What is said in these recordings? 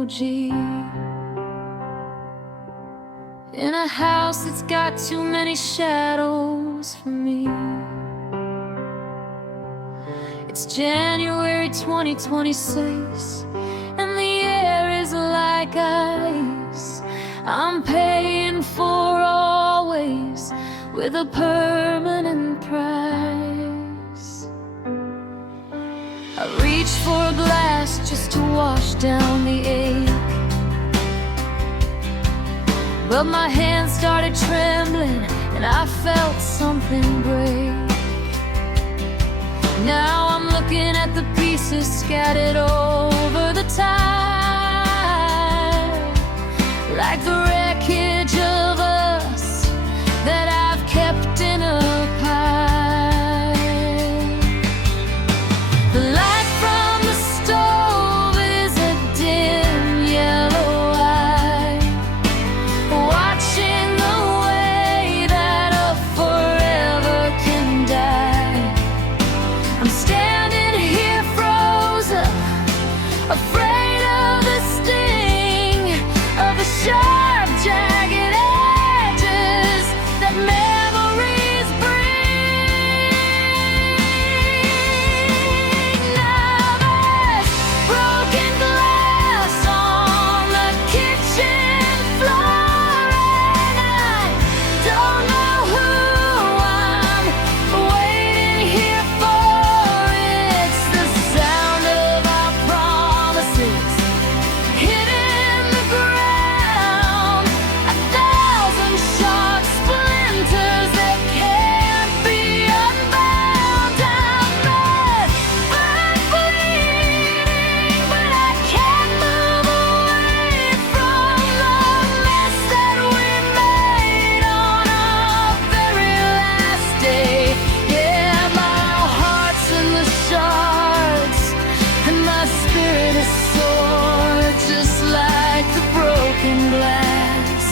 OG. In a house that's got too many shadows for me. It's January 2026, and the air is like ice. I'm paying for always with a permanent price. I reach for a glass just to wash down the ache, but my hands started trembling and I felt something break. Now I'm looking at the pieces scattered over the tile, like the wreckage of us that I've kept in a pile. The light from the stove is a dim yellow eye, watching the way that a forever can die. I'm standing here frozen, afraid of the sting of the sharp, jagged edges that memories bring. Now there's broken glass on the kitchen floor, and I don't know who I'm waiting here for. It's the sound of our promises hitting the ground, 1,000 sharp splinters that can't be unbound. I'm mad, I'm bleeding, but I can't move away from the mess that we made on our very last day. Yeah, my heart's in the shards, and my spirit is sore, just like the broken glass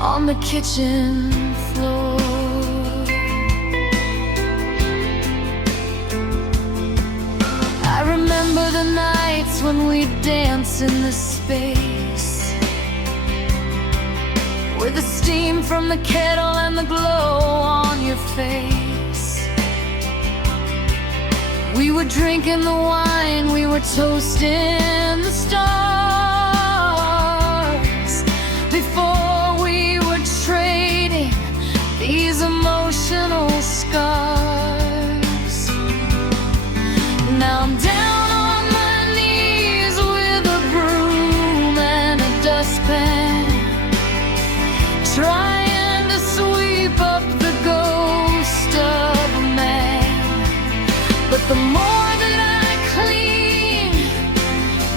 on the kitchen floor. I remember the nights when we'd dance in this space, with the steam from the kettle and the glow on your face. We were drinking the wine, we were toasting the stars, before we were trading these emotional scars. Now I'm down on my knees with a broom and a dustpan, trying to sweep up the ghost of a man. But the more that I clean,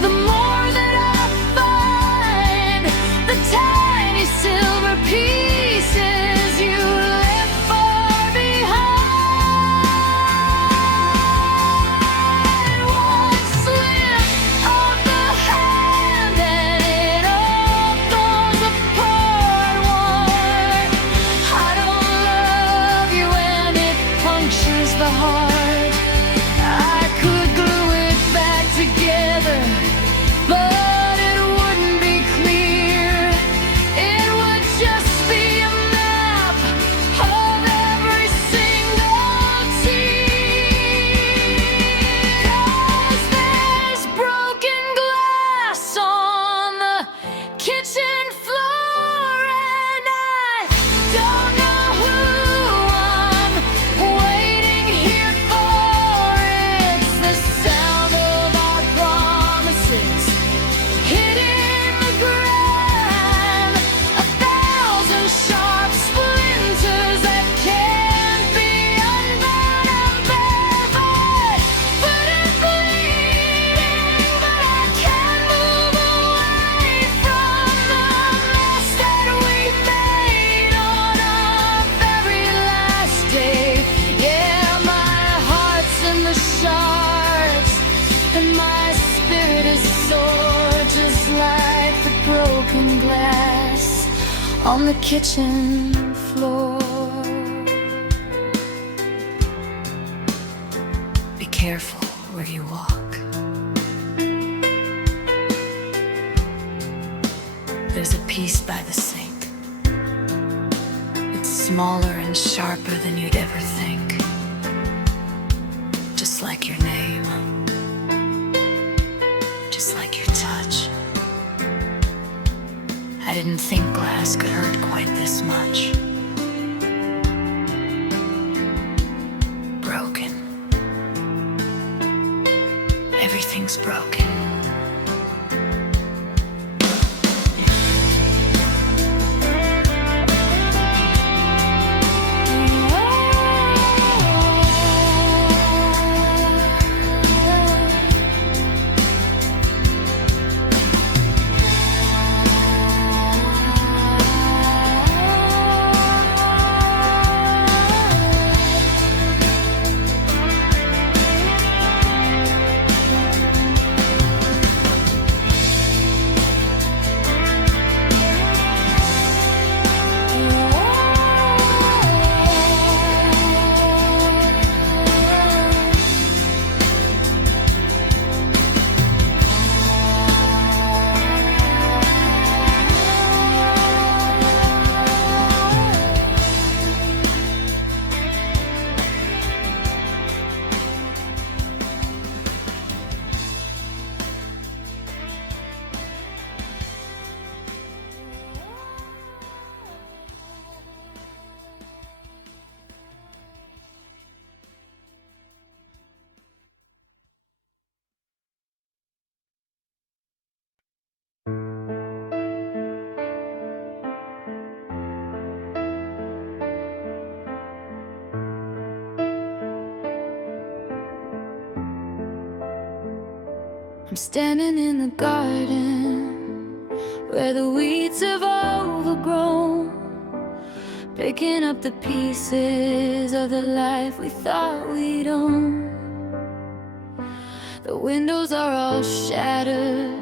the more that I find the tiny silver pieces you left far behind. One slip of the hand and it all goes apart. One, I don't love you, and it punctures the heart. I could glue it back together, but it wouldn't be clear. It would just be a map of every single tear. 'Cause there's broken glass on the kitchen floor, and I don't know who I'm waiting here for. It's the sound of our promises hitting the ground, 1,000 sharp splinters that can't be unbound. I'm barefoot, but I'm bleeding, but I can't move away from the mess that we made on our very last day. Yeah, my heart's in the shards, and my spirit is sore, just like the broken glass on the kitchen floor. Be careful where you walk. There's a piece by the sink. It's smaller and sharper than you'd ever think. Just like your name, just like your touch. I didn't think glass could hurt quite this much. Broken. Everything's broken. I'm standing in the garden where the weeds have overgrown, picking up the pieces of the life we thought we'd own. The windows are all shattered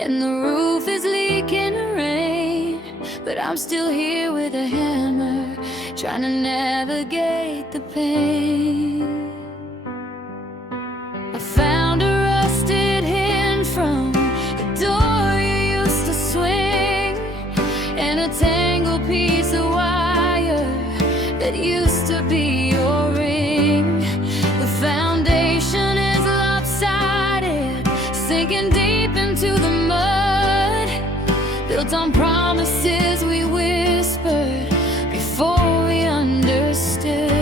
and the roof is leaking rain, but I'm still here with a hammer, trying to navigate the pain. I found a rusted hinge from the door you used to swing, and a tangled piece of wire that used to be your ring. The foundation is lopsided, sinking deep into the mud, built on promises we whispered before we understood.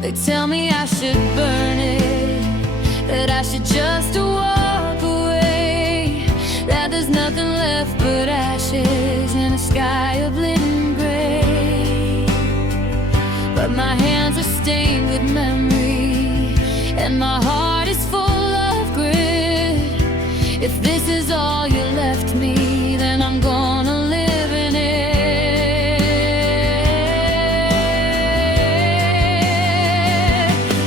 They tell me I should burn it, that I should just walk away, that there's nothing left but ashes and a sky of linen gray. But my hands are stained with memory and my heart is full of grit. If this is all you left me, then I'm gonna live in it.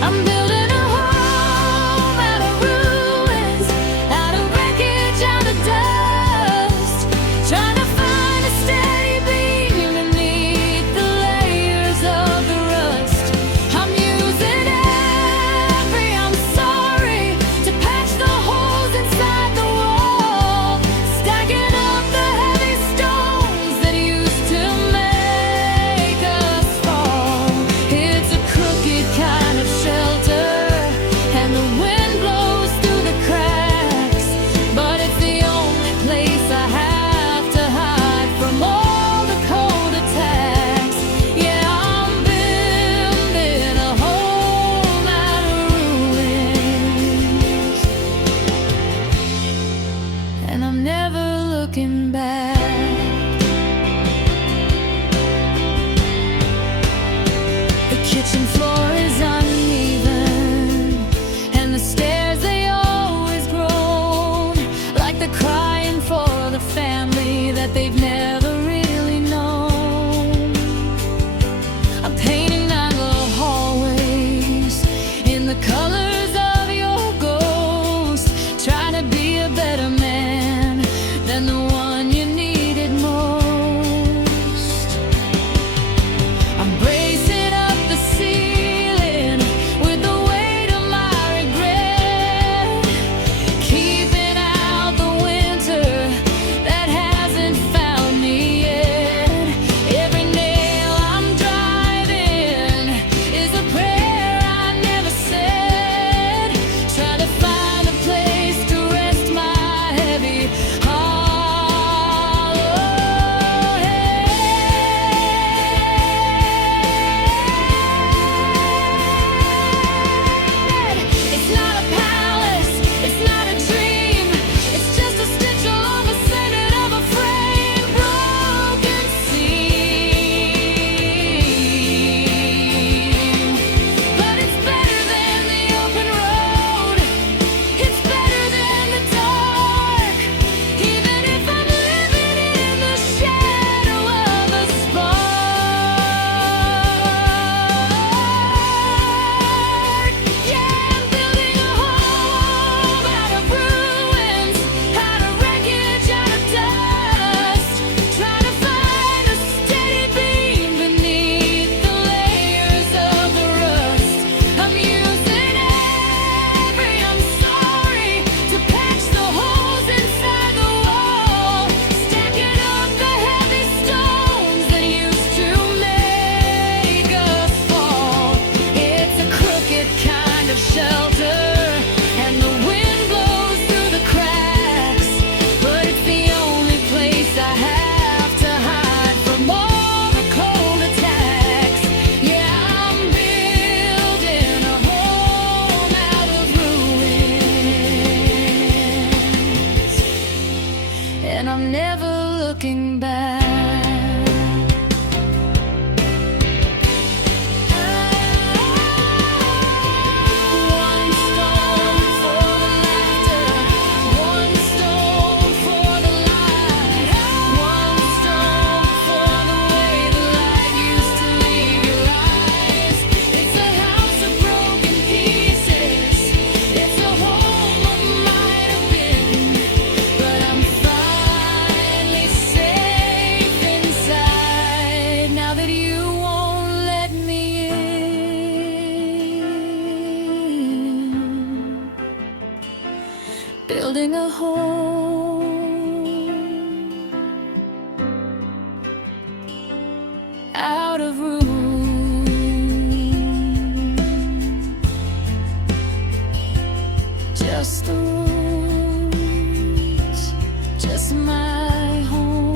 I'm building a home out of ruins, out of wreckage, out of dust, trying to find a steady beam beneath the layers of the rust. I'm using every ounce of building a home out of ruin. Just the ruins, just my home.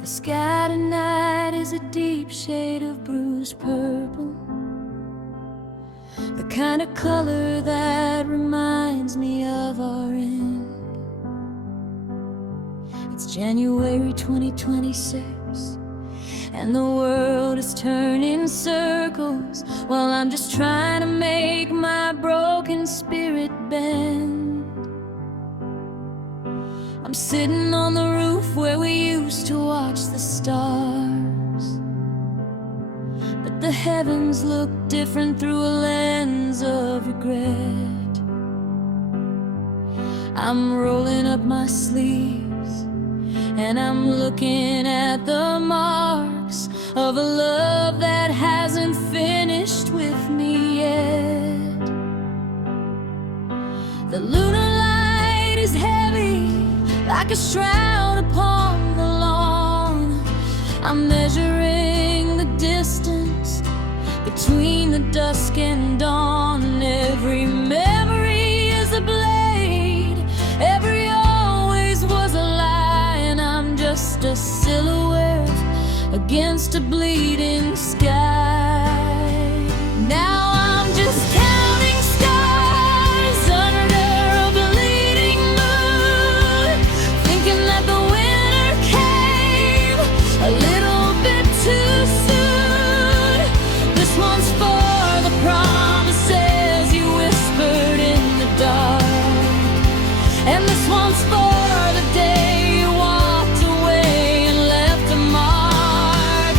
The sky tonight is a deep shade of bruised purple, the kind of color that reminds me of our end. It's January 2026, and the world is turning circles while I'm just trying to make my broken spirit bend. I'm sitting on the roof where we used to watch the stars, but the heavens look different through a lens of regret. I'm rolling up my sleeves and I'm looking at the marks of a love that hasn't finished with me yet. The lunar light is heavy like a shroud upon the lawn. I'm measuring the distance between the dusk and dawn. Every memory is a blade, every always was a lie, and I'm just a silhouette against a bleeding sky. Now I'm just counting stars under a bleeding moon, thinking that the winter came a little bit too soon. This one's for the promises you whispered in the dark, and this one's for the day you walked away and left a mark.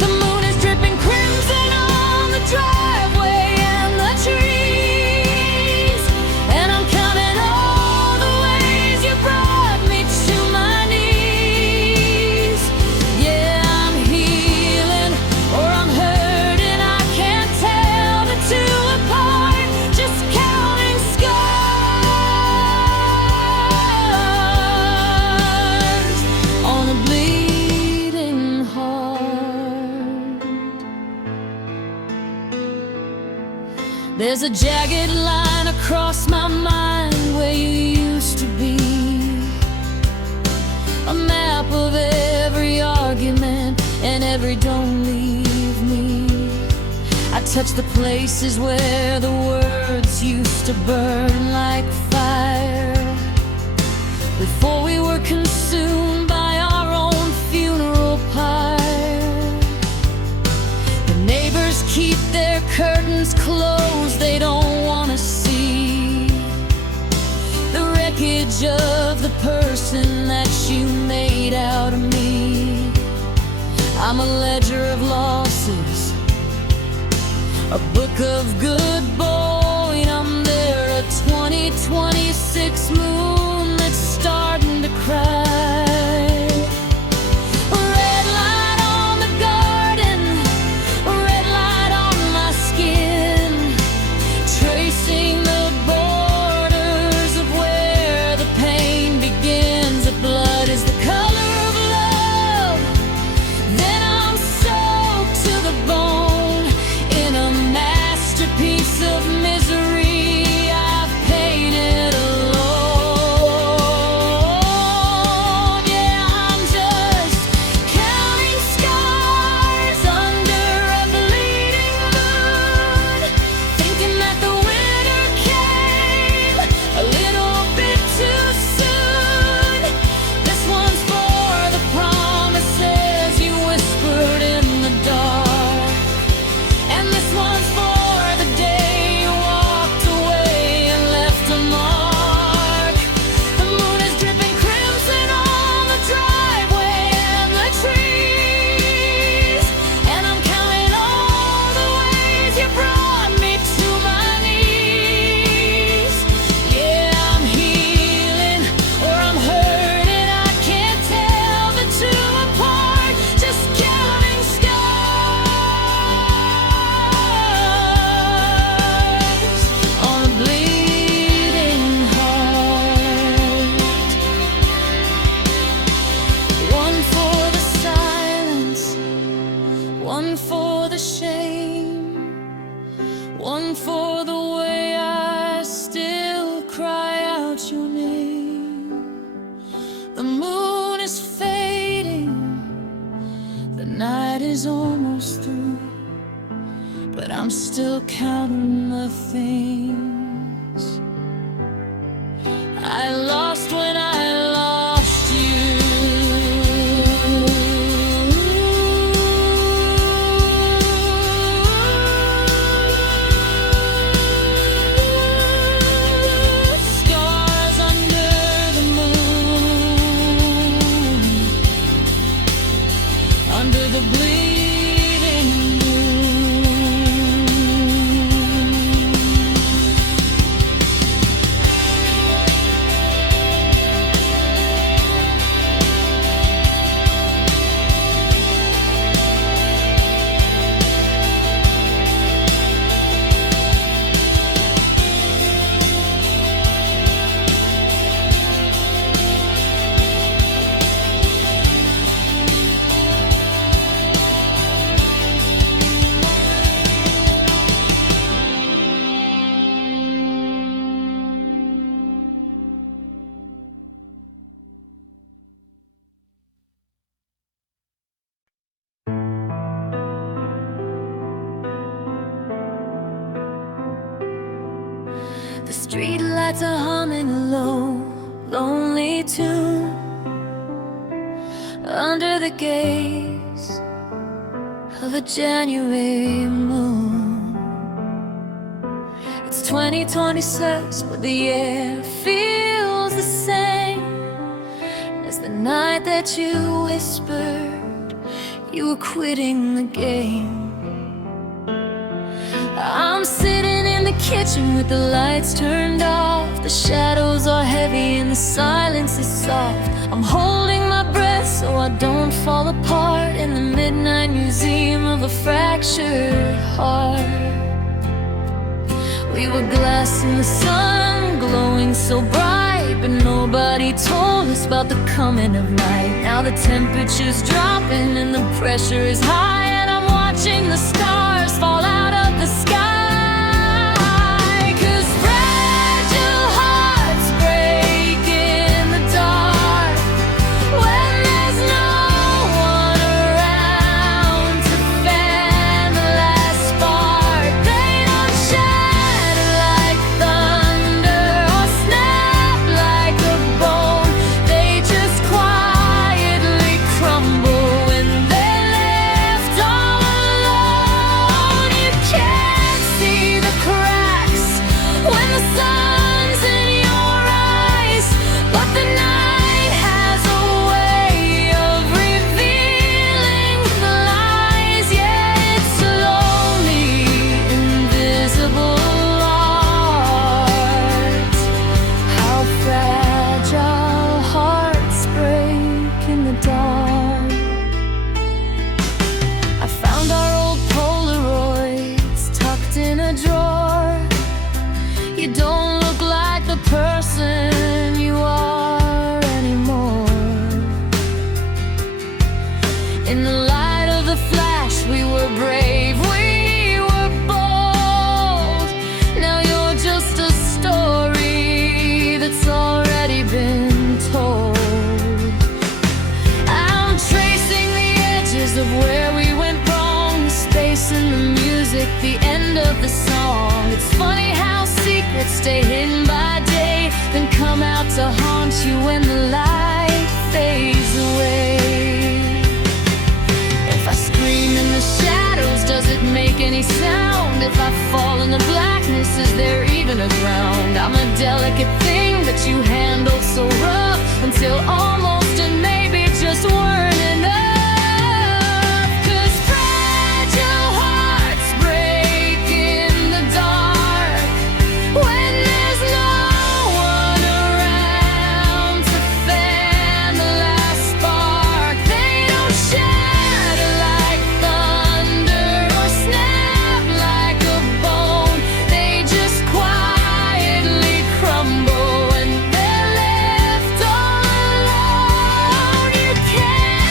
The moon is dripping crimson on the driveway and the trees, and I'm counting all the ways you brought me to my knees. Yeah, I'm healing or I'm hurting, I can't tell the two apart. Just counting scars on a bleeding heart. There's a jagged line across my mind where you used to be, a map of every argument and every don't leave me. I touch the places where the words used to burn like fire before we were consumed by our own funeral pyre. The neighbors keep their curtains closed, they don't want to see the wreckage of the person that you made out of me. I'm a ledger of losses, a book of good boy. I'm there, a 2026 moon that's starting to cry. A red light on the garden, a red light on my skin, tracing the borders of where the pain begins. If blood is the color of love, then I'm soaked to the bone in a masterpiece of misery I've painted alone. for the shame, one for the way I still cry out your name. The moon is fading, the night is almost through, but I'm still counting the things I lost when I lost you. Stars under the moon, under the bleeding moon. The street lights are humming a low, lonely tune under the gaze of a January moon. It's 2026, but the air feels the same as the night that you whispered you were quitting the game. I'm sitting in the kitchen with the lights turned off. The shadows are heavy and the silence is soft. I'm holding my breath so I don't fall apart in the midnight museum of a fractured heart. We were glass in the sun, glowing so bright, but nobody told us about the coming of night. Now the temperature's dropping and the pressure is high, and I'm watching the stars fall out of the sky. 'Cause fragile hearts break in the dark when there's no one around to fan the last spark. They don't shatter like thunder or snap like a bone. They just quietly crumble when they're left all alone. You can't see the cracks when the sun's in your eyes, but the night has a way of revealing the lies. Yeah, it's lonely, invisible art. How fragile hearts break in the dark. I found our old Polaroids tucked in a drawer. You don't look like the person you are anymore. In the light of the flash, we were brave, we were bold. Now you're just a story that's already been told. I'm tracing the edges of where we went wrong, the space in the music, the end of the song. It's funny how secrets stay hidden by day, then come out to haunt you when the light fades away. If I scream in the shadows, does it make any sound? If I fall in the blackness, is there even a ground? I'm a delicate thing that you handle so rough, until almost and maybe just weren't enough. 'Cause fragile hearts break in the dark when there's no one around to fan the last spark. They don't shatter like thunder or snap like a bone. They just quietly crumble when they're left all alone. You can't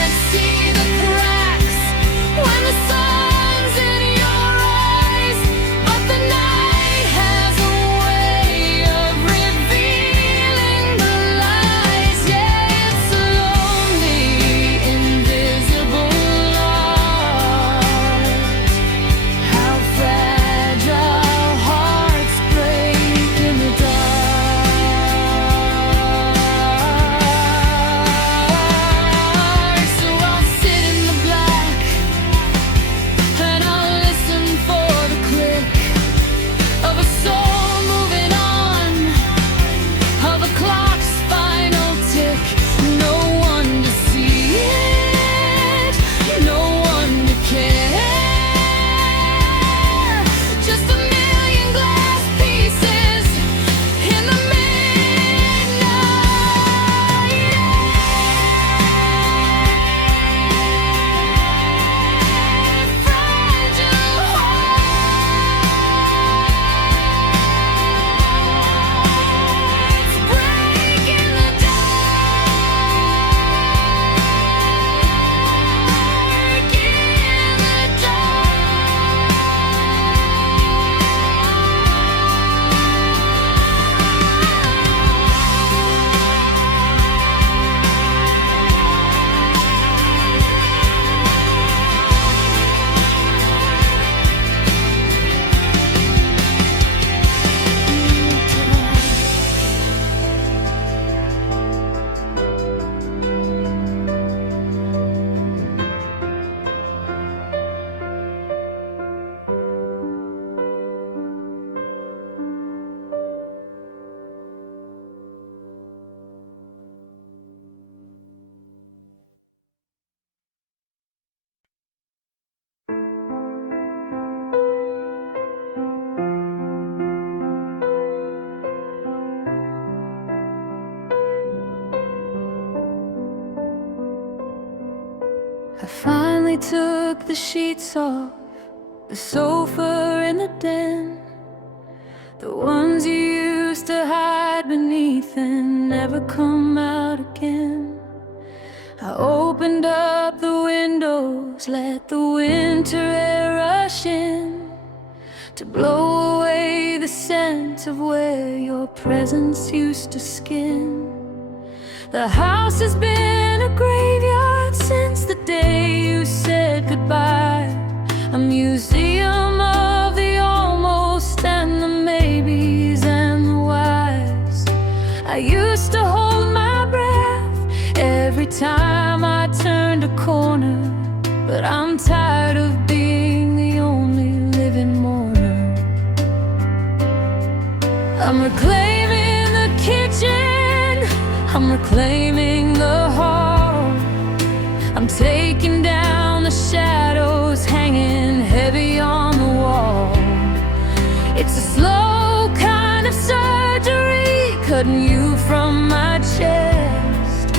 took the sheets off the sofa in the den, the ones you used to hide beneath and never come out again. I opened up the windows, let the winter air rush in, to blow away the scent of where your presence used to skin. The house has been a graveyard since the day you said goodbye, a museum of the almost and the maybes and the whys. I used to hold my breath every time I turned a corner, but I'm tired of being the only living mourner. I'm reclaiming the kitchen, I'm reclaiming the hall, I'm taking down the shadows hanging heavy on the wall. It's a slow kind of surgery, cutting you from my chest,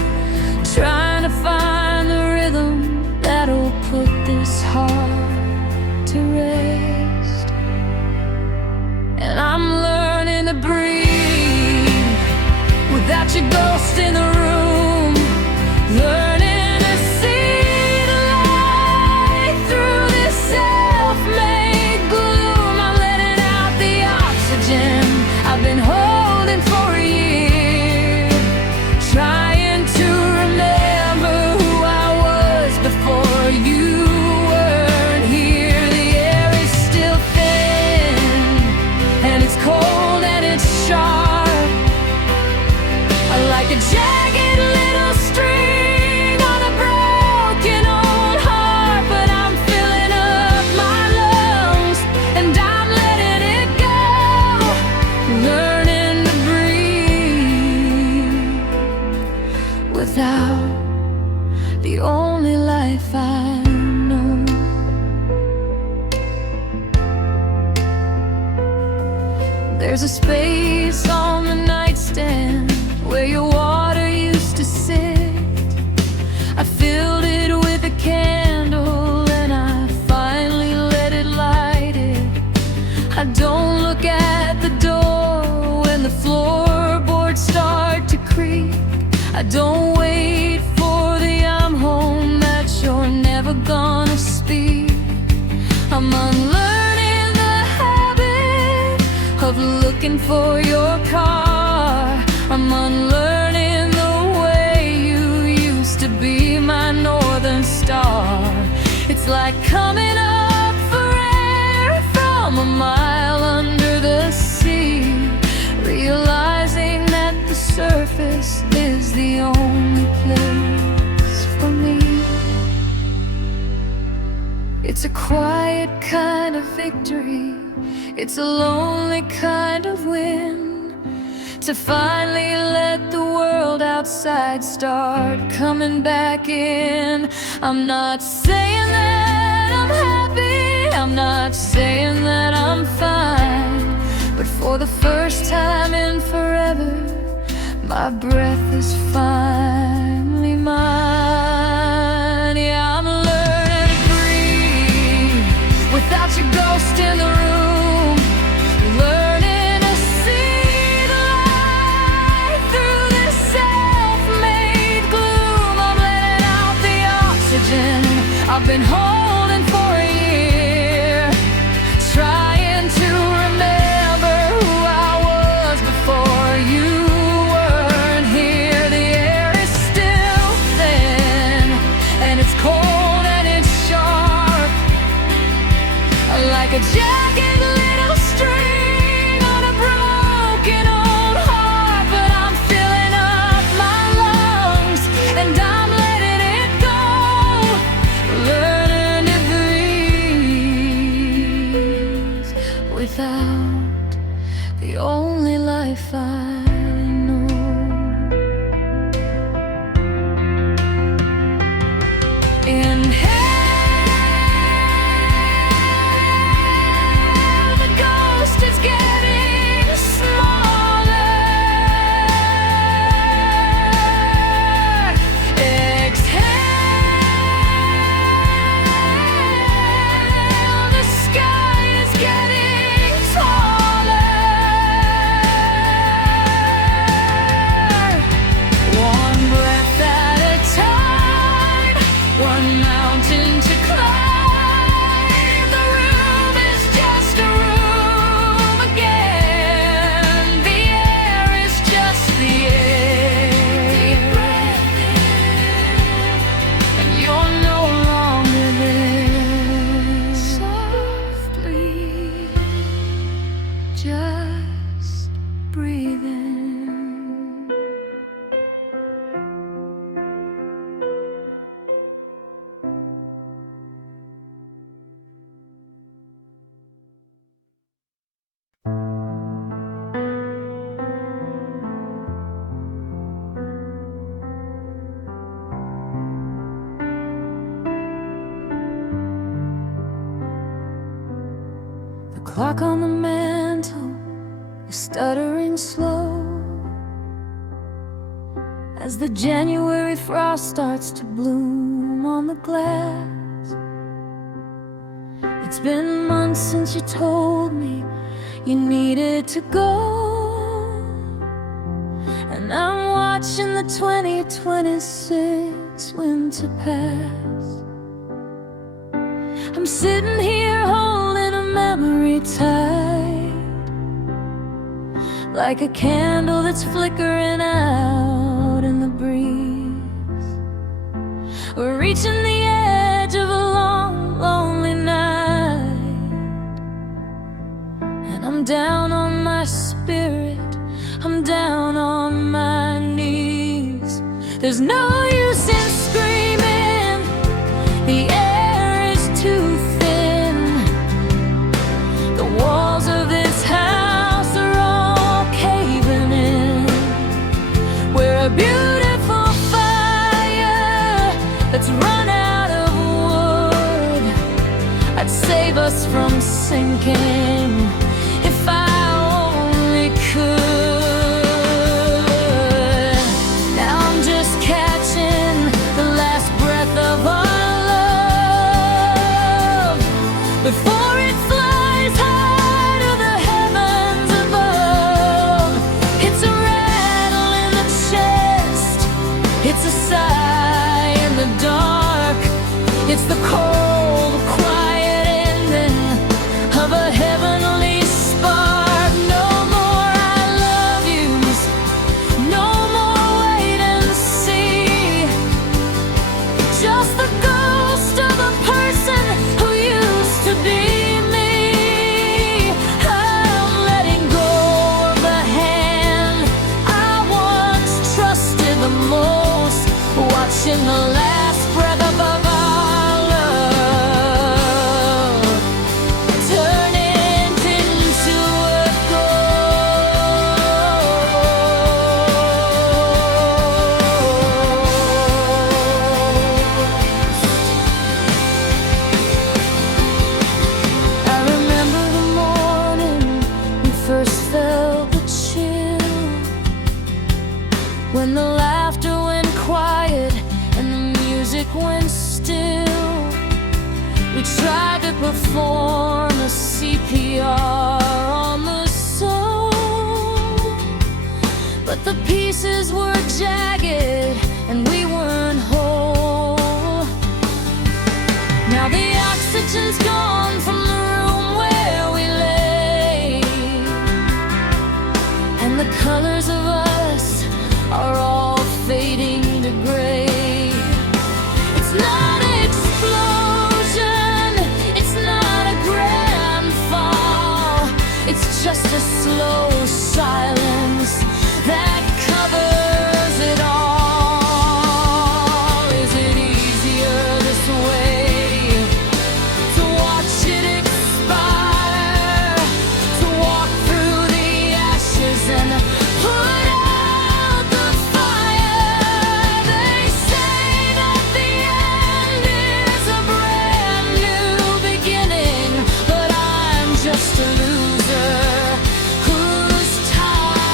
trying to find the rhythm that'll put this heart to rest. And I'm learning to breathe without your ghost in the room, learning to see the light through this self-made gloom. I'm letting out the oxygen I've been holding for a year, trying to remember who I was before you weren't here. The air is still thin, and it's cold and it's sharp, like a jagged little string on a broken old heart. But I'm filling up my lungs and I'm letting it go, learning to breathe without the only life I know. There's a space on the nightstand where your water used to sit. I filled it with a candle and I finally let it light it. I don't look at the door when the floorboards start to creak. I don't wait for the I'm home that you're never gonna speak. I'm unlearning the habit of looking for your car. I'm unlearning the way you used to be my northern star. It's like coming up for air from a mile under the sea, realizing that the surface is the only place for me. It's a quiet kind of victory, it's a lonely kind of win, to finally let the world outside start coming back in. I'm not saying that I'm happy, I'm not saying that I'm fine, but for the first time in forever, my breath is finally mine. Yeah, I'm learning to breathe without your ghost in the room, learning to see the light through this self-made gloom. I'm letting out the oxygen I've been holding for a year, trying to remember who I was before you weren't here. The air is still thin, and it's cold and it's sharp, like a jagged little string on a broken old heart. But I'm filling up my lungs and I'm letting it go, learning to breathe without the only life I know. Inhale, the ghost is getting smaller. Exhale, The clock on the mantle is stuttering slow as the January frost starts to bloom on the glass. It's been months since you told me you needed to go, and I'm watching the 2026 winter pass. I'm sitting here holding a memory tight, like a candle that's flickering out in the breeze. We're reaching the edge of a long, lonely night, and I'm down on my spirit, I'm down on my knees. There's no use in screaming, the air is too thin. The walls of this house are all caving in. We're a beautiful fire that's run out of wood. I'd save us from sinking if I only could. Now I'm just catching the last breath of our love before it flies high to the heavens above. It's a rattle in the chest, it's a sigh in the dark. It's the cold, quiet ending of a heavenly spark. No more I love yous, no more wait and see. Just the ghost of a person who used to be me. I'm letting go of the hand I once trusted the most, watching the last breath of our love turn into a ghost. I remember the morning we first felt the chill, when the laughter went quiet and the music went still. We tried to perform a CPR on the soul, but the pieces were jagged and we weren't whole. Now the oxygen's gone from the room where we lay, and the colors of us are all fading to gray. It's not an explosion, it's not a grand fall, it's just a slow silence that covers it all. Is it easier this way to watch it expire, to walk through the ashes and put out the fire? They say that the end is a brand new beginning, but I'm just a loser who's tired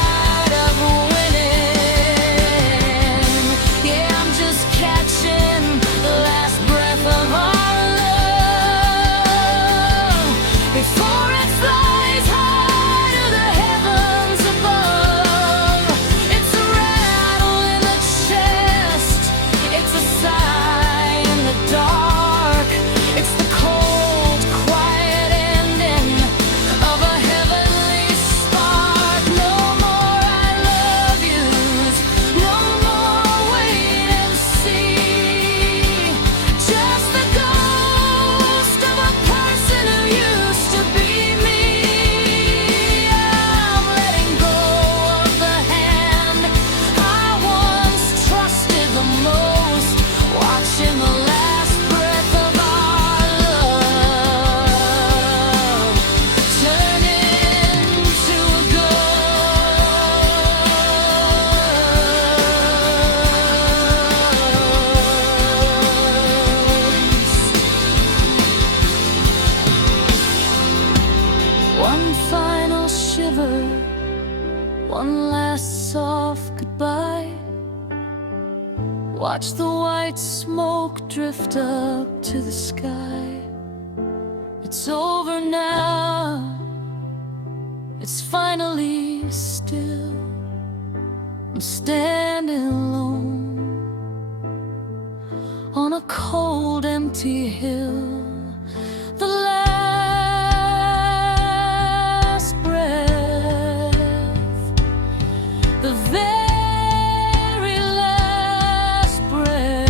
One final shiver, one last soft goodbye. Watch the white smoke drift up to the sky. It's over now, it's finally still. I'm standing alone on a cold, empty hill. The last breath, the very last breath.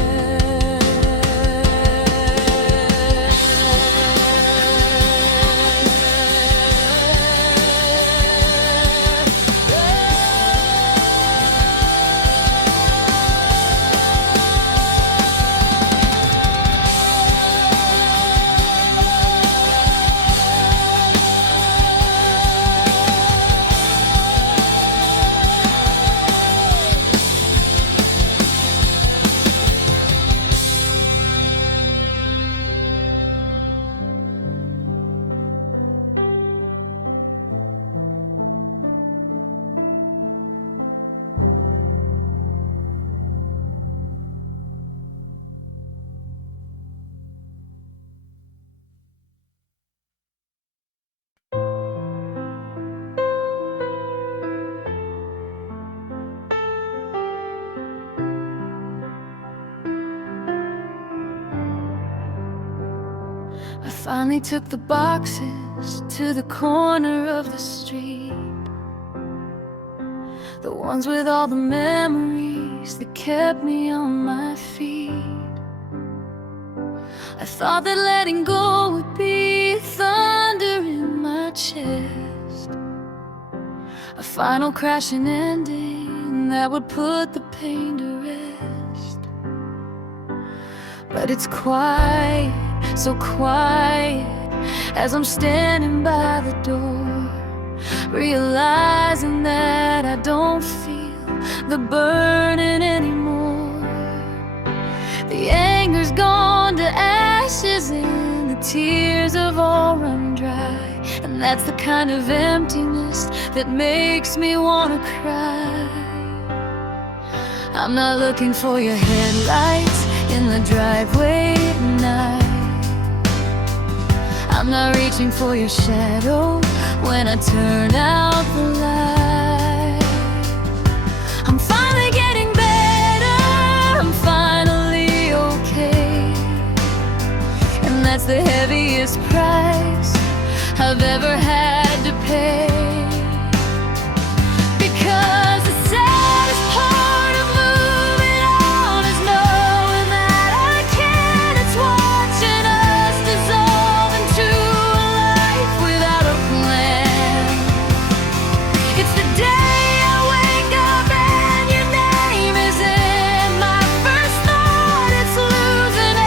I finally took the boxes to the corner of the street, the ones with all the memories that kept me on my feet. I thought that letting go would be thunder in my chest, a final crashing ending that would put the pain to rest. But it's quiet, so quiet, as I'm standing by the door, realizing that I don't feel the burning anymore. The anger's gone to ashes and the tears have all run dry, and that's the kind of emptiness that makes me wanna cry. I'm not looking for your headlights in the driveway at night. I'm not reaching for your shadow when I turn out the light. I'm finally getting better, I'm finally okay, and that's the heaviest price I've ever had to pay. Because the saddest part of moving on is knowing that I can. It's watching us dissolve into a life without a plan. It's the day I wake up and your name is in my first thought. It's losing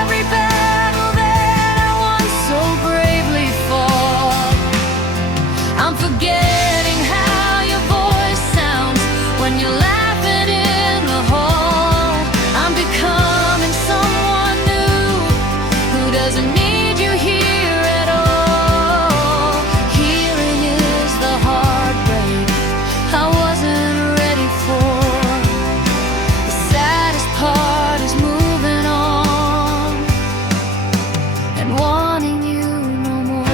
every battle that I once so bravely fought. I'm forgetting how your voice sounds when you're laughing in the hall. I'm becoming someone new who doesn't need you here at all. Healing is the heartbreak I wasn't ready for. The saddest part is moving on and wanting you no more.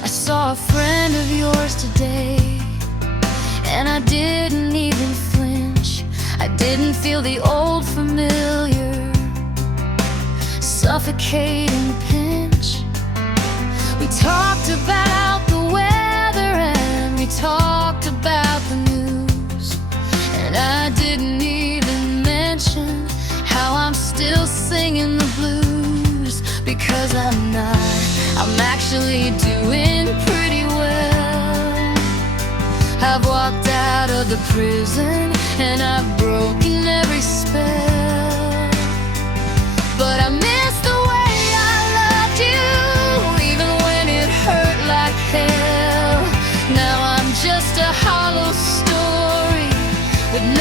I saw a friend of yours today, and I didn't even flinch. I didn't feel the old familiar suffocating pinch. We talked about the weather and we talked about the news, and I didn't even mention how I'm still singing the blues. Because I'm not, I'm actually doing pretty well. I've walked out of the prison and I've broken every spell, but I miss the way I loved you, even when it hurt like hell. Now I'm just a hollow story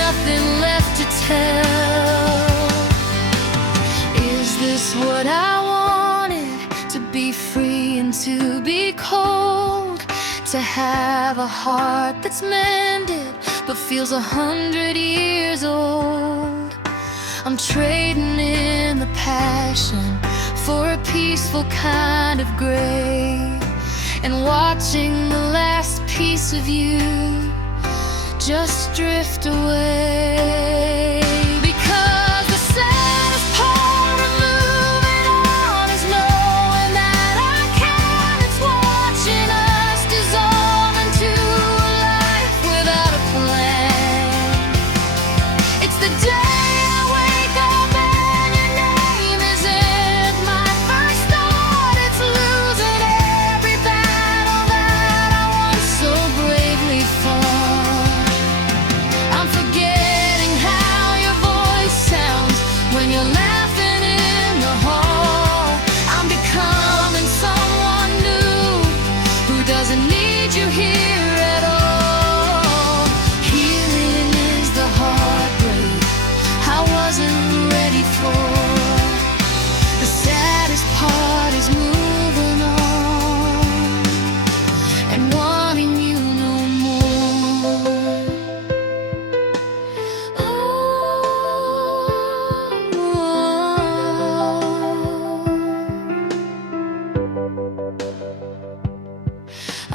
nothing left to tell. Is this what I wanted? To be free and to be cold, to have a heart that's mended but feels 100 years old. I'm trading in the passion for a peaceful kind of gray, and watching the last piece of you just drift away. Because the saddest part of moving on is knowing that I can. It's watching us dissolve into a life without a plan. It's the day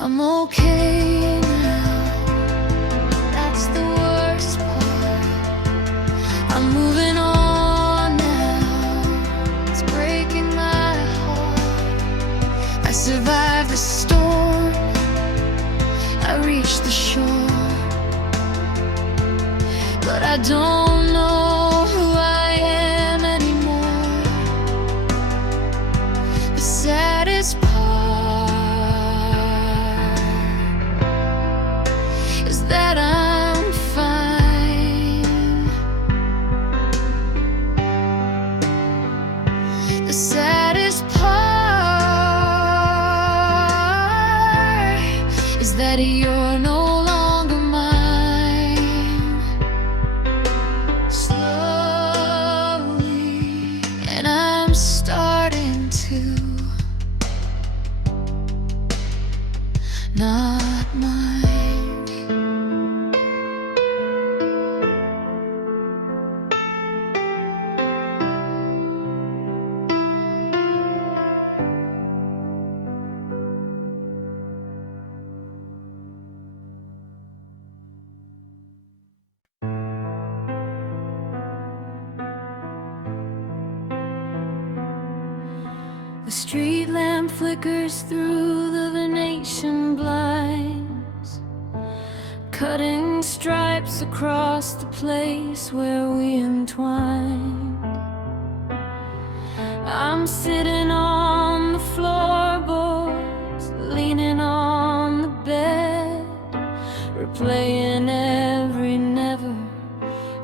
I'm okay now, that's the worst part. I'm moving on now, it's breaking my heart. I survived the storm, I reached the shore, but I don't know who I am anymore. The saddest part that I'm fine. The saddest part is that you're no longer mine. Slowly, and I'm starting to not mind. The street lamp flickers through the Venetian blinds, cutting stripes across the place where we entwined. I'm sitting on the floorboards, leaning on the bed, replaying every never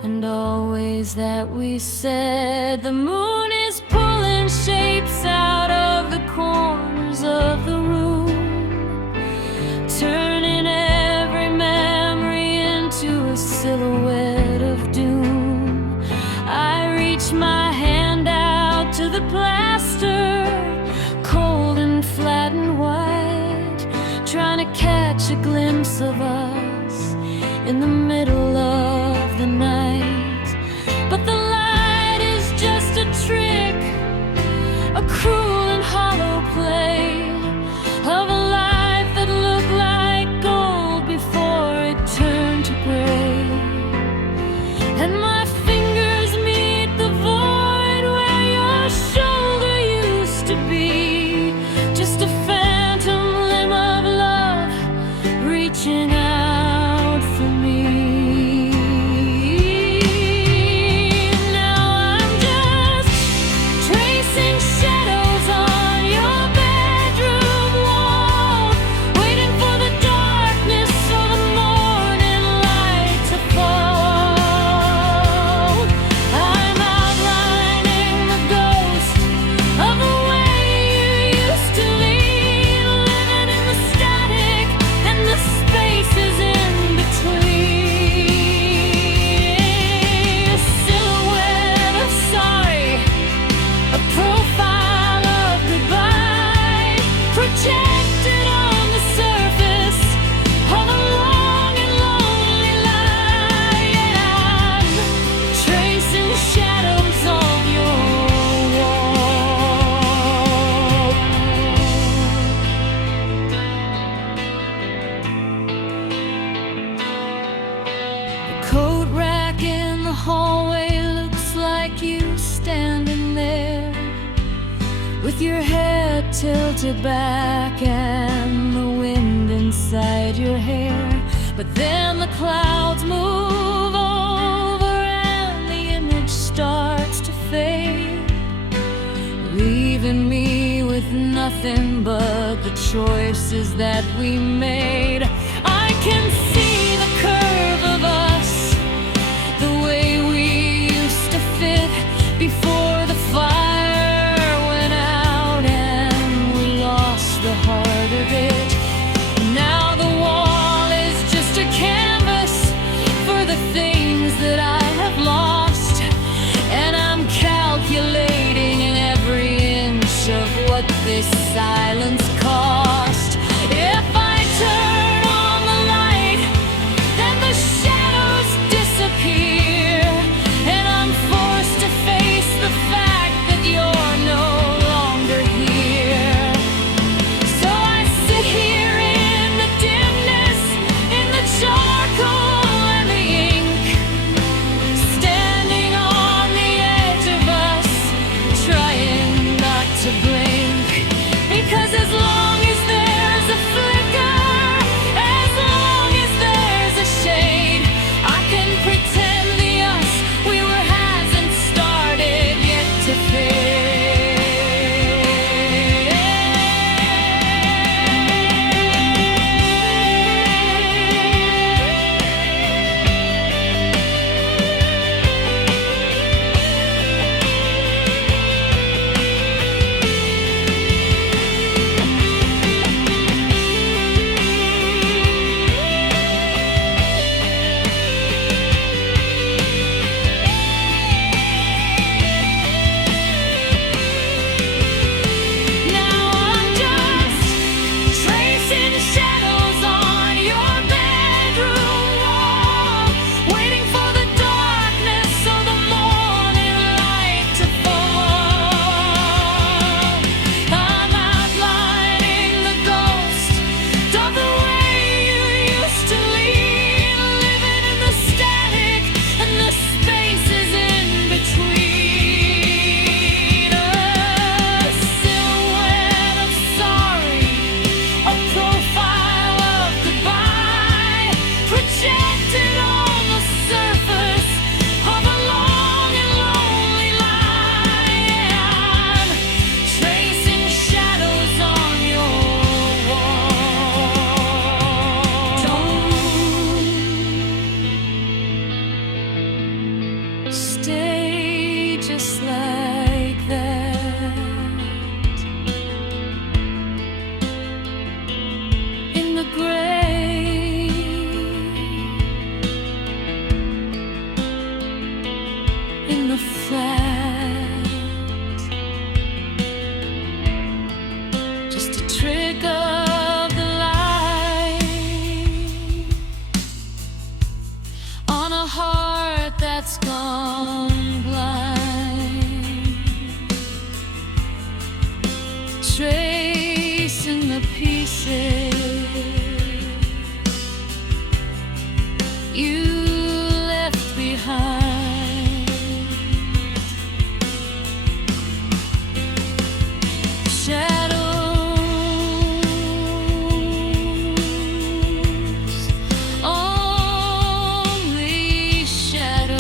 and always that we said. The moon is pulling shapes out of the corners of the room, turning every memory into a silhouette of doom. I reach my hand out to the plaster, cold and flat and white, trying to catch a glimpse of us in the middle of the night. But the light is just a trick, a cruel and hollow play of a life that looked like gold before it turned to gray. And my fingers meet the void where your shoulder used to be, just a phantom limb of love reaching out for me. with your head tilted back and the wind inside your hair. But then the clouds move over and the image starts to fade, leaving me with nothing but the choices that we made. I can see the curve of us, the way we used to fit before the fire went out and we lost the heart of it. Now the wall is just a canvas for the things that I have lost, and I'm calculating every inch of what this silence cost. If I turn on the light, then the shadows disappear, and I'm forced to face the fact that you're no longer here. So I sit here in the dimness, in the charcoal and the ink, standing on the edge of us, trying not to blink. Because as long as there's a flicker, as long as there's a shade, I can pretend the us we were hasn't started yet to fade. Stay just like that in the gray, in the flat, just a trick of the light on a heart that's gone blind, tracing the pieces you left behind. Shadows, only shadows.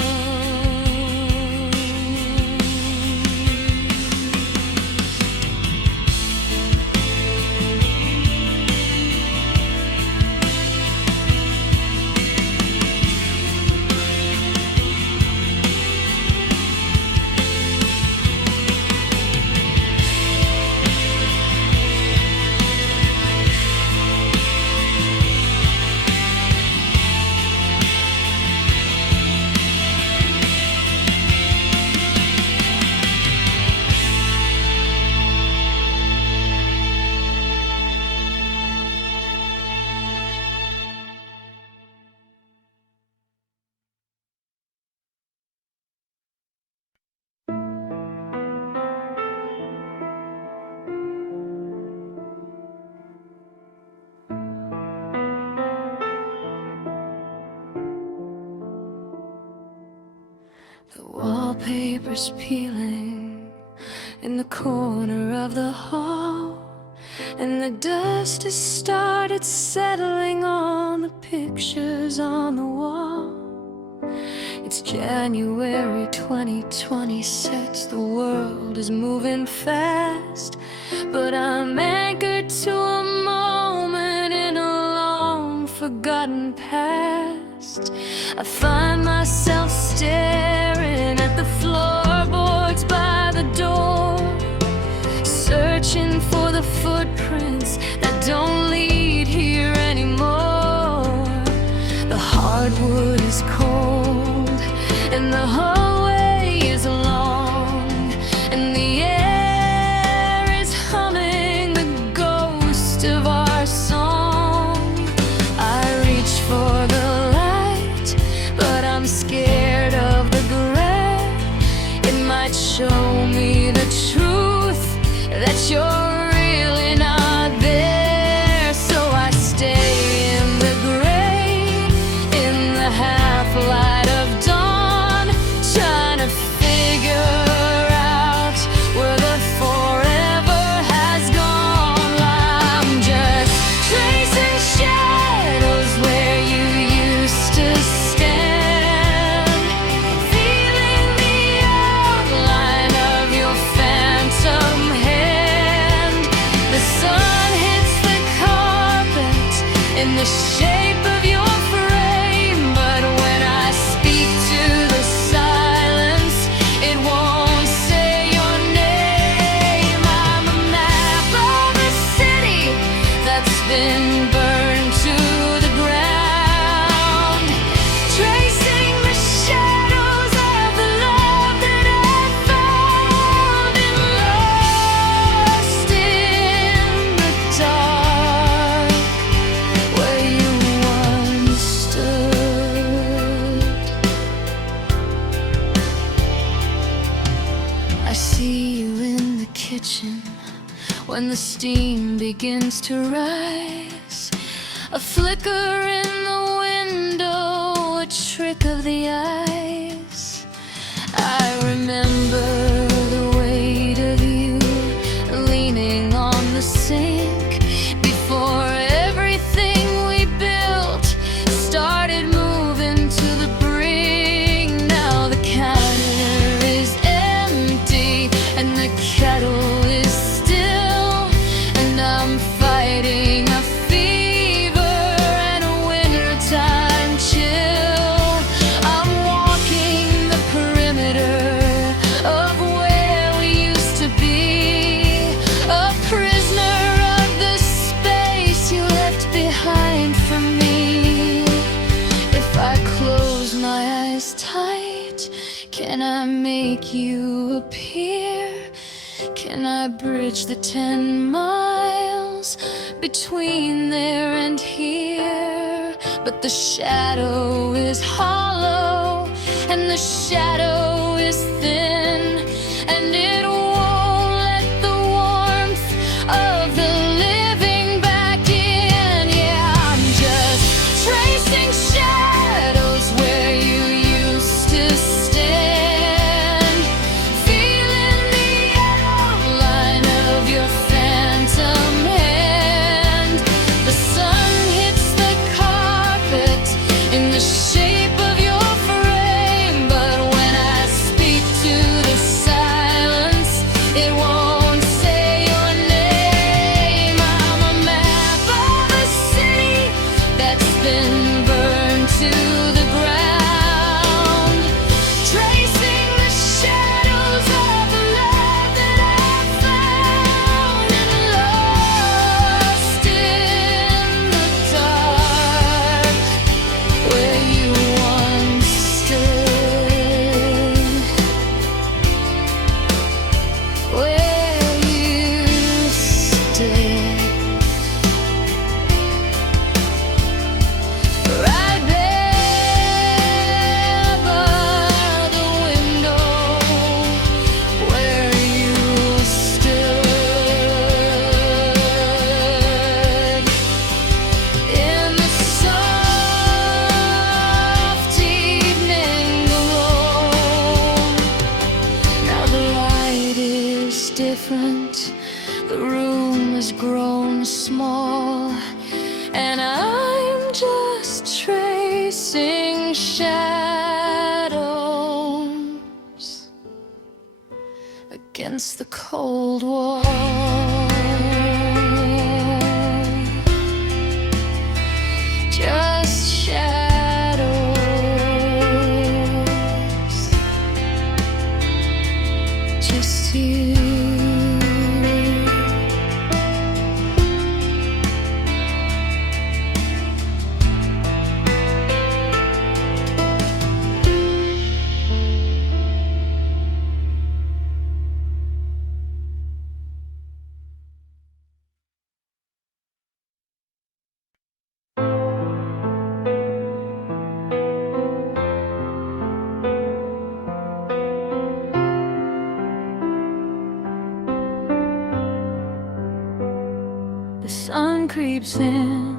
The wallpaper's peeling, in the corner of the hall, and the dust has started settling on the pictures on the wall. It's January 2026, the world is moving fast, but I'm anchored to a moment in a long forgotten past. I find myself staring at the floorboards by the door, searching for the footprints that don't lead here anymore. The hardwood is cold and the hallway is long, and the air is humming the ghost of our song. I reach for the light, but I'm scared of the glare. It might show me the truth that you're really not there. So I stay in the gray, in the half-light of dawn, trying to figure out where the forever has gone. I'm just tracing shadows where you used to stand, feeling the outline of your phantom hand. The sun hits the carpet in the shape of your frame, but when I speak to the silence, it won't say your name. I'm a map of a city that's been burned to the ground, tracing the shadows of the love that I found and lost in the dark where you once stood. I see you in the kitchen when the steam begins to rise, a flicker in the window, a trick of the eyes. I remember the weight of you leaning on the sink before everything we built started moving to the brink. Now the counter is empty and the kettle is still, and I'm fighting a fever and a wintertime chill. I'm walking the perimeter of where we used to be, a prisoner of the space you left behind for me. If I close my eyes tight, can I make you appear? Can I bridge the 10 miles between there and here? But the shadow is hollow and the shadow is thin, and it won't let the warmth of the living back in. Yeah, I'm just tracing shadows where you used to stand, feeling the outline of your phantom hand. The sun hits the carpet in the shape of your frame, but when I speak to the silence, it won't say your name. I'm a map of a city that's been burned to the ground, tracing the shadows of the love that I found and lost in the dark where you racing shadows against the cold wall. Just shadows, just you. The sun creeps in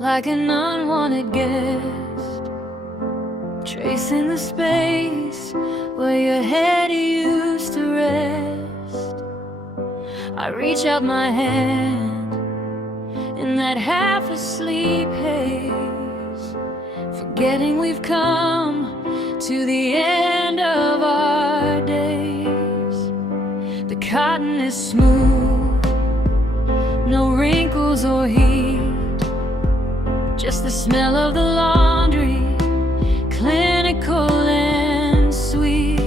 like an unwanted guest, tracing the space where your head used to rest. I reach out my hand in that half-asleep haze, forgetting we've come to the end of our days. The cotton is smooth, no wrinkles or heat, just the smell of the laundry, clinical and sweet.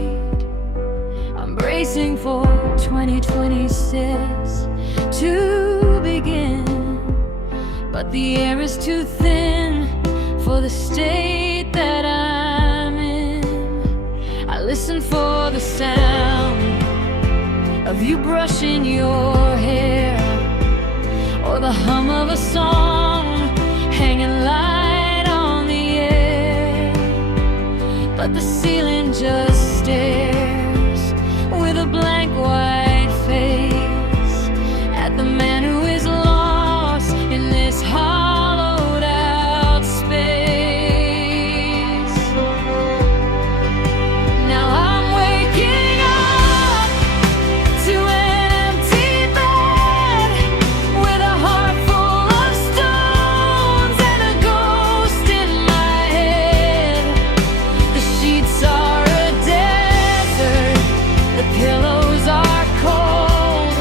I'm bracing for 2026 to begin, but the air is too thin for the state that I'm in. I listen for the sound of you brushing your hair, or the hum of a song hanging light on the air. But the ceiling just stares with a blank white face at the man who is lost in this hollowed out space. Now I'm waking up to an empty bed with a heart full of stones and a ghost in my head. The sheets are a desert, the pillows are cold,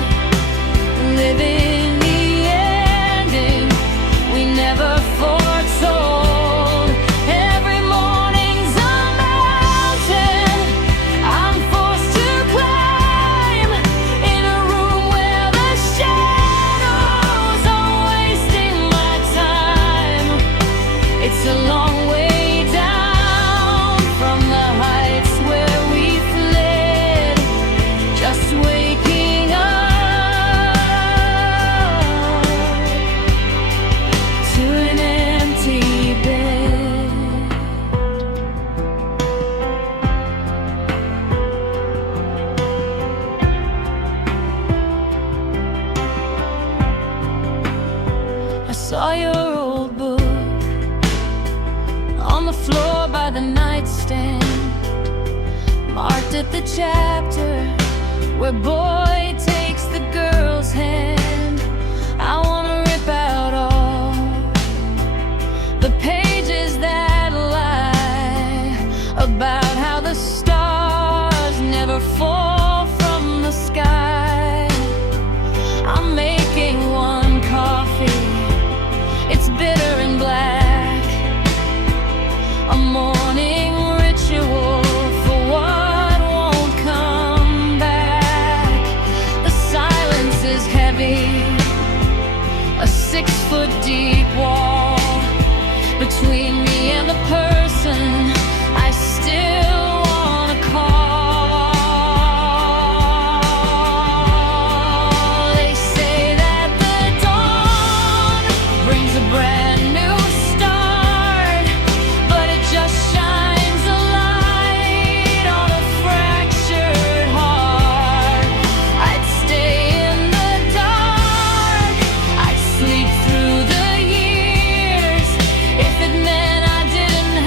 living the ending we never foretold. Every morning's a mountain I'm forced to climb, in a room where the shadows are wasting my time. It's a long way down from the heights where we fled, just waking up to an empty bed. I saw your old book on the floor by the nightstand, marked at the chapter where boy takes the girl's hand. I wanna rip out all the pages that lie about how the stars never fall from the sky. I'm making one coffee, it's bitter and black, a morning ritual for what won't come back. The silence is heavy, a 6-foot deep wall between me and the person I still wanna call. They say that the dawn brings a brand new start, but it just shines a light on a fractured heart. I'd stay in the dark, I'd sleep through the years, if it meant I didn't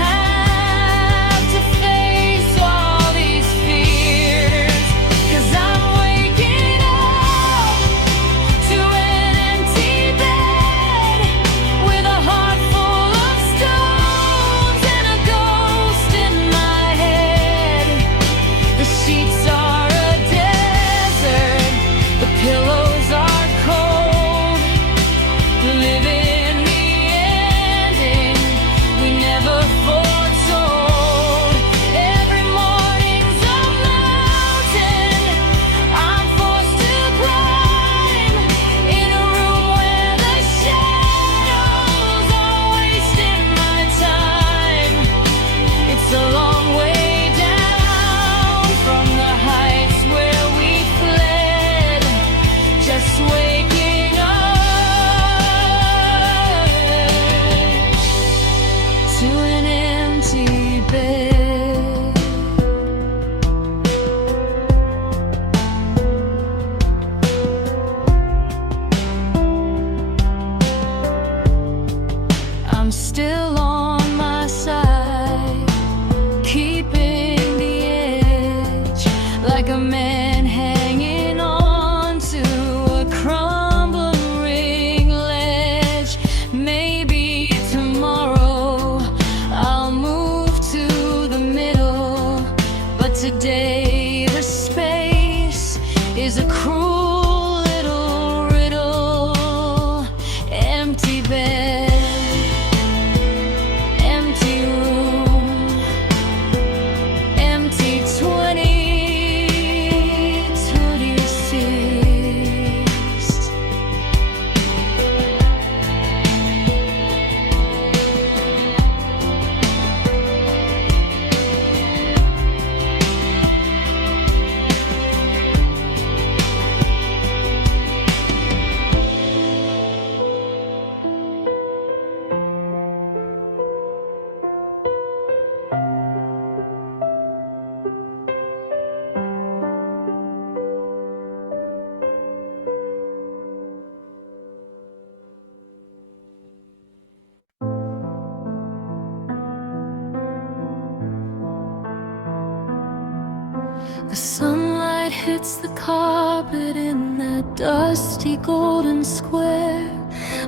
The sunlight hits the carpet in that dusty golden square,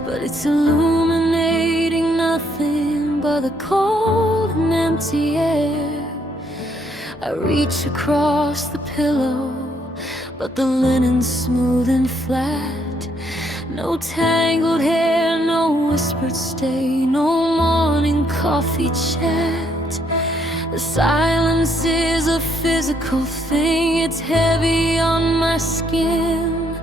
but it's illuminating nothing but the cold and empty air. I reach across the pillow, but the linen's smooth and flat. No tangled hair, no whispered stay, no morning coffee chat. The silence is a physical thing, it's heavy on my skin,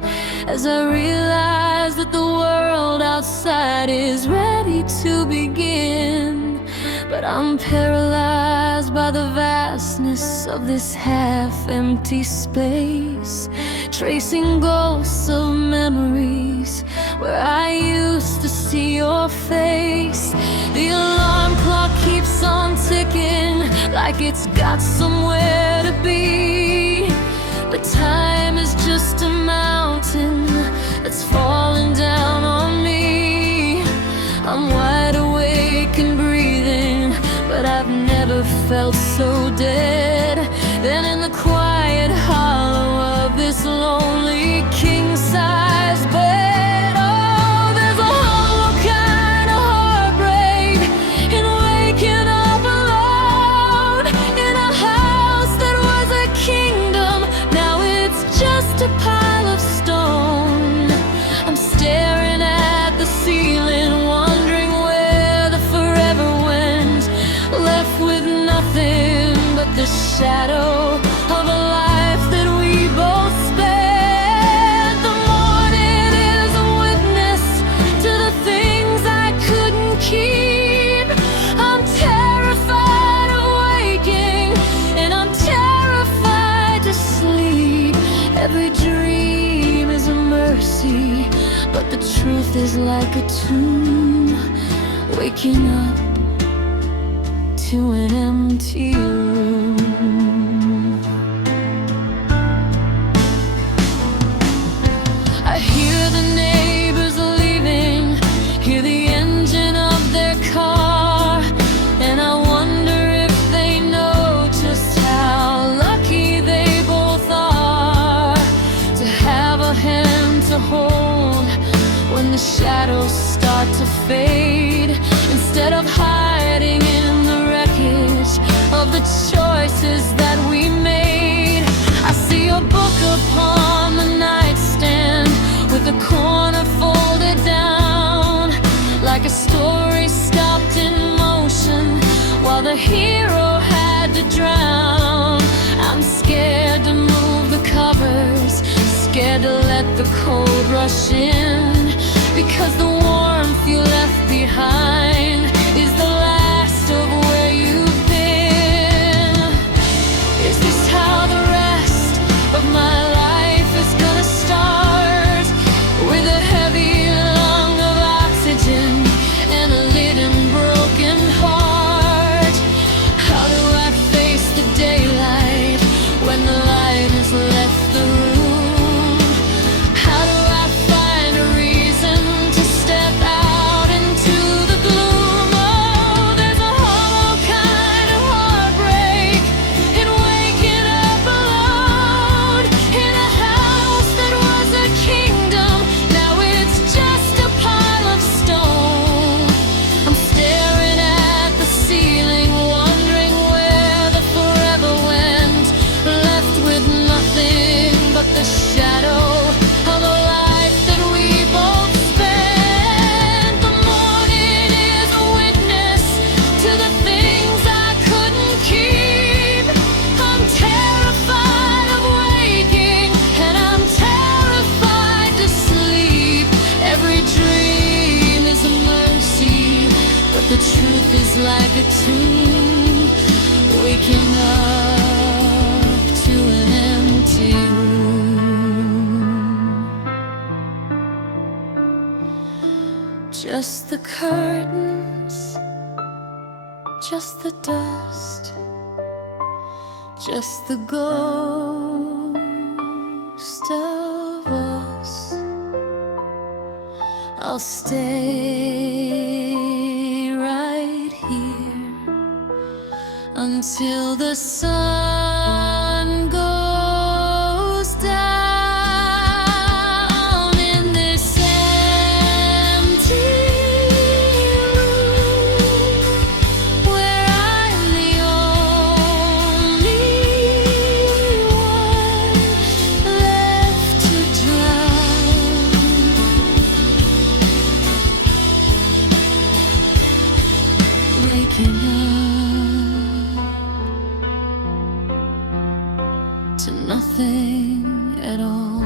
as I realize that the world outside is ready to begin. But I'm paralyzed by the vastness of this half-empty space, tracing ghosts of memories where I used to see your face. The alarm clock keeps on ticking, like it's got somewhere to be. But time is just a mountain that's falling down on me. I'm wide awake and breathing, but I've never felt so dead than in the quiet hollow of this lonely king-size bed. Oh, there's a hollow kind of heartbreak in waking up alone in a house that was a kingdom. Now it's just a pile of stone. I'm staring at the ceiling, wondering where the forever went, left with nothing but the shadow of a life that we both spent. The morning is a witness to the things I couldn't keep. I'm terrified of waking, and I'm terrified to sleep. Every dream is a mercy, but the truth is like a tomb, waking up to an empty room. I hear the neighbors leaving, hear the engine of their car, and I wonder if they know just how lucky they both are to have a hand to hold when the shadows start to fade. Instead of hiding in the wreckage of the choices that we made, I see a book upon the nightstand with the corner folded down, like a story stopped in motion while the hero had to drown. I'm scared to move the covers, scared to let the cold rush in, because the warmth you left behind is the last of where you've been. Is this how the rest of my life is gonna start? With a heavy lung of oxygen and a little broken heart? How do I face the daylight when the light has left the room? How do I find a reason to step out into the gloom? Oh, there's a hollow kind of heartbreak in waking up alone in a house that was a kingdom. Now it's just a pile of stone. I'm staring at the ceiling, wondering where the forever went, left with nothing but the shadow of a life that we both spent. The morning is a witness to the things I couldn't keep. I'm terrified of waking, and I'm terrified to sleep. Every dream is a mercy, but the truth is like a tomb, waking up to an empty room. Just the curtains, just the dust, just the ghost of us. I'll stay right here until the sun goes waking up to nothing at all.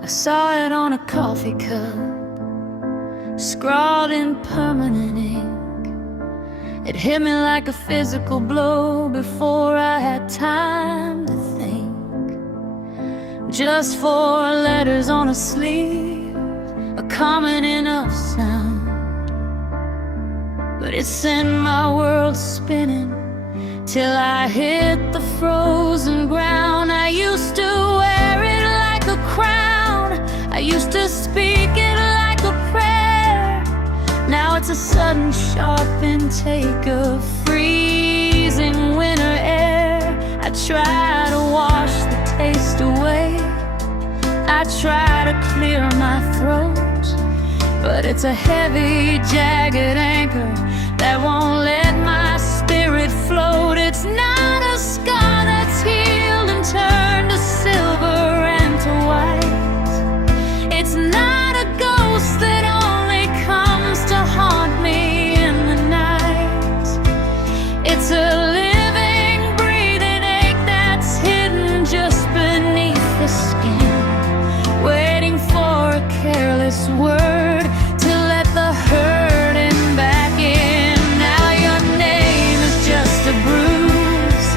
I saw it on a coffee cup, scrawled in permanent ink. It hit me like a physical blow before I had time to think. Just 4 letters on a sleeve, a common enough sound, but it sent my world spinning till I hit the frozen ground. I used to wear it like a crown, I used to speak it like a prayer. Now it's a sudden sharp intake of freezing winter air. I try to wash the taste away, I try to clear my throat, but it's a heavy, jagged anchor that won't let my spirit float. It's not a scar that's healed and turned to silver and to white. It's not a ghost that only comes to haunt me in the night. It's a living, breathing ache that's hidden just beneath the skin, waiting for a careless word to let the hurting back in. Now your name is just a bruise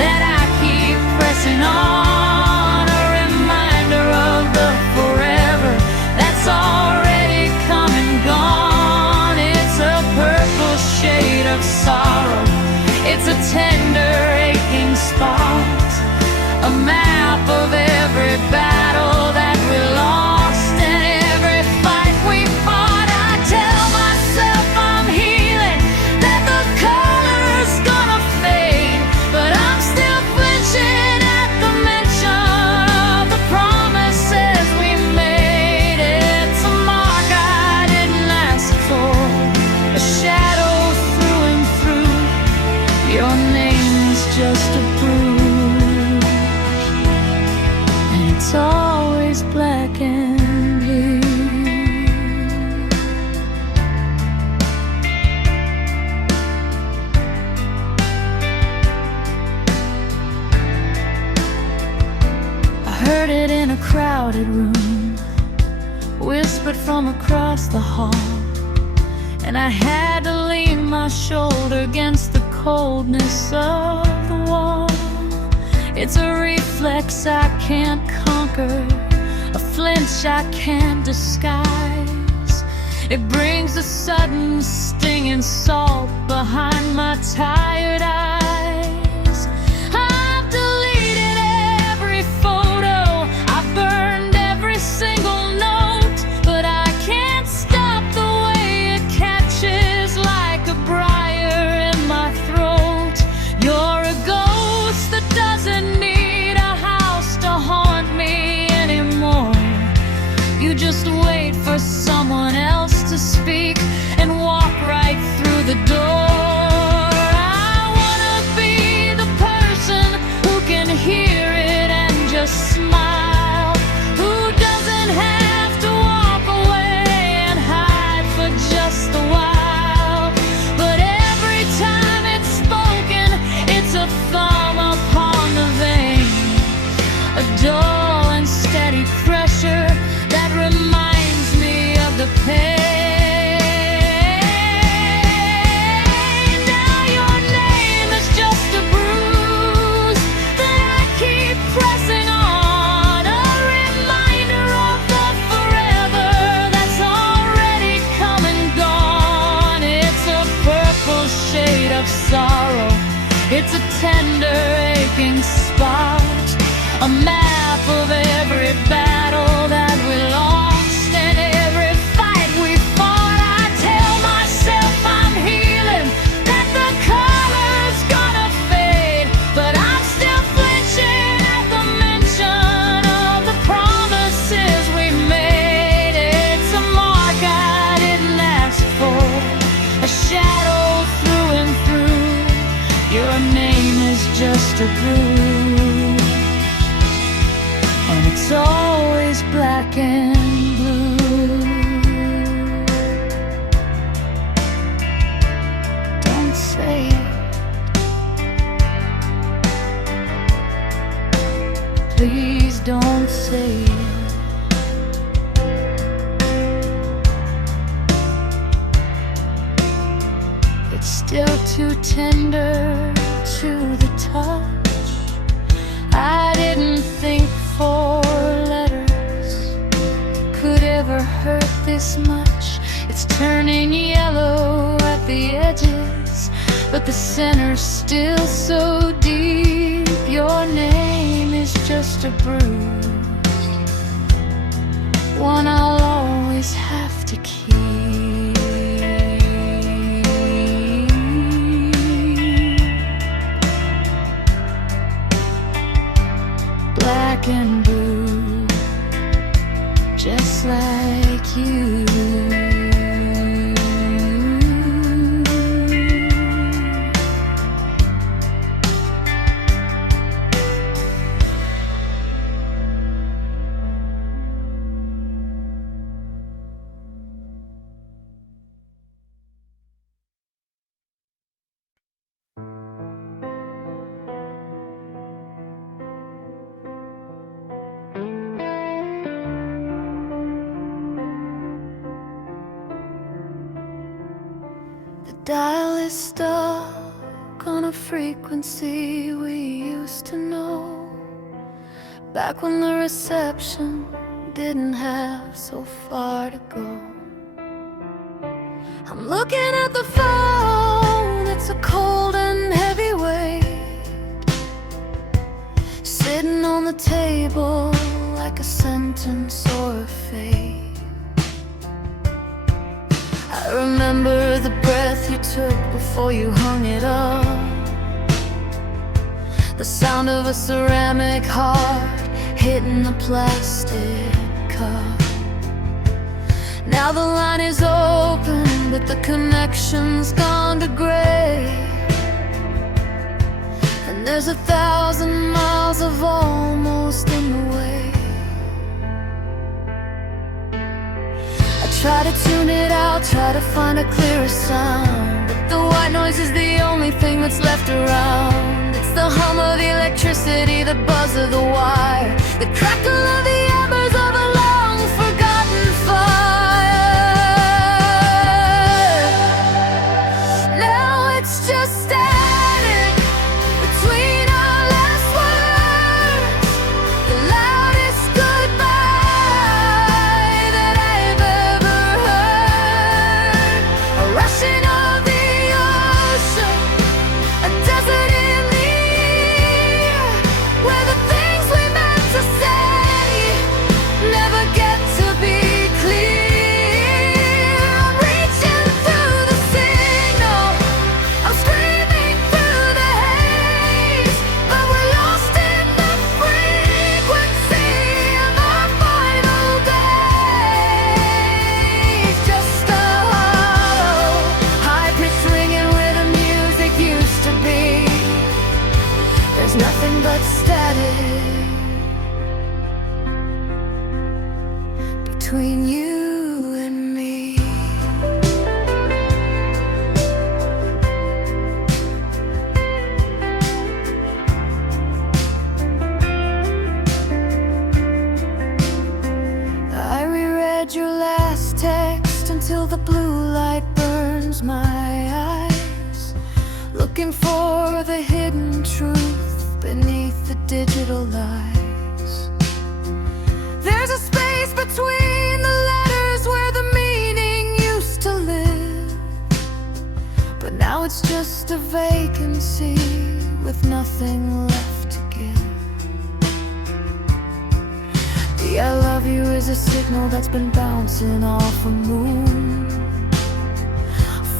that I keep pressing on, a reminder of the forever that's already come and gone. It's a purple shade of sorrow, it's a tender aching spot, a map of every battle that we lost and every fight we fought. I tell myself I'm healing, that the color's gonna fade, but I'm still flinching at the mention of the promises we made. It's a mark I didn't ask for, a shadow through and through. Your name's just a bruise, and it's always black and blue. I heard it in a crowded room, whispered from across the hall, and I had to lean my shoulder against the coldness of the wall. It's a reflex I can't conquer, a flinch I can't disguise. It brings a sudden stinging salt behind my tired eyes. I've deleted every photo, I've burned every single note, but I can't stop the way it catches like a briar in my throat. You're a ghost that doesn't need a house to haunt me anymore. You just wait for someone else to speak and walk right through the door. I wanna be the person who can hear it and just smile, who doesn't have to walk away and hide for just a while. But every time it's spoken, it's a thumb upon the vein, a dull and steady pressure that reminds me of the pain. Now your name is just a bruise that I keep pressing on, too tender to the touch. I didn't think 4 letters could ever hurt this much. It's turning yellow at the edges, but the center's still so deep. Your name is just a bruise, one I'll always have to keep. Black and blue, just like you. The dial is stuck on a frequency we used to know, back when the reception didn't have so far to go. I'm looking at the phone, it's a cold and heavy weight, sitting on the table like a sentence or a fate. I remember the breath you took before you hung it up, the sound of a ceramic heart hitting the plastic cup. Now the line is open, but the connection's gone to gray, and there's 1,000 miles of almost in the way. Try to tune it out, try to find a clearer sound, but the white noise is the only thing that's left around. It's the hum of the electricity, the buzz of the wire, the crackle of the embers of a long-forgotten fire. Now it's just static between our last words, the loudest goodbye that I've ever heard. A rushing of the ocean, a desert in the air, where the things we meant to say never get to be clear. I'm reaching through the signal, I'm screaming through the haze, but we're lost in the frequency of our final days. Just a hollow, high-pitched ringing where the music used to be. There's nothing but static between you and me. I reread your last text until the blue light burns my eyes, looking for the hidden truth beneath the digital lies. There's a space between the letters where the meaning used to live, but now it's just a vacancy with nothing left to give. The I love you is a signal that's been bouncing off a moon,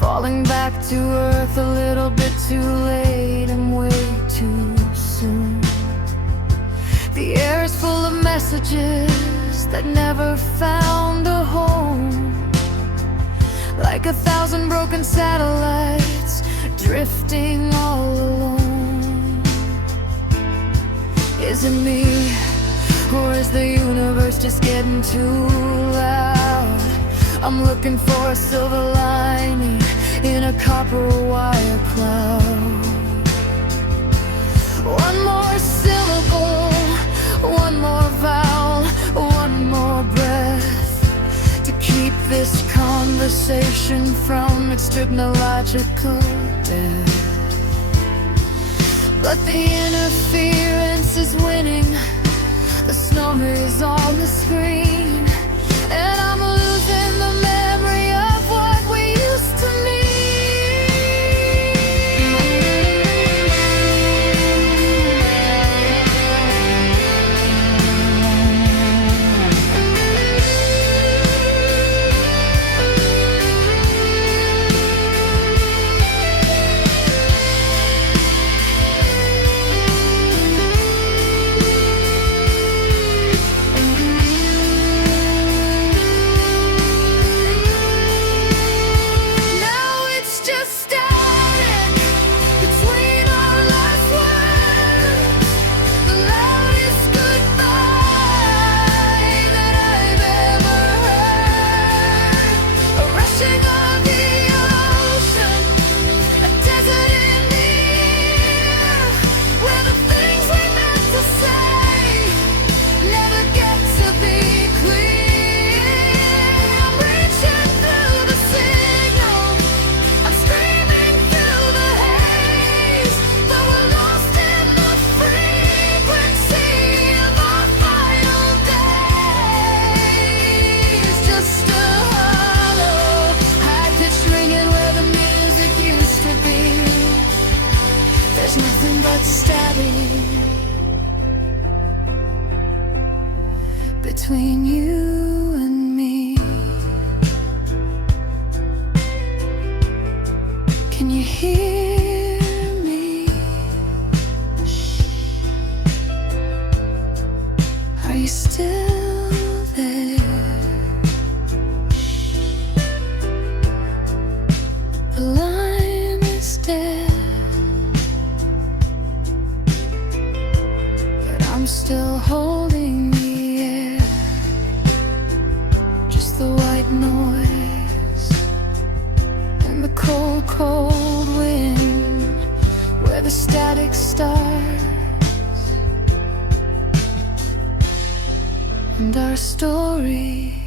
falling back to earth a little bit too late and way too soon. The air is full of messages that never found a home, like 1,000 broken satellites drifting all alone. Is it me, or is the universe just getting too loud? I'm looking for a silver lining in a copper wire cloud. One more syllable, one more vowel, one more breath to keep this conversation conversation from its technological death. But the interference is winning. The snore is on the screen, and I'm losing the memory of what we used to but stabbing between you and me. Can you hear me? Are you still there? The line is dead. I'm still holding the air, just the white noise and the cold, cold wind, where the static starts and our story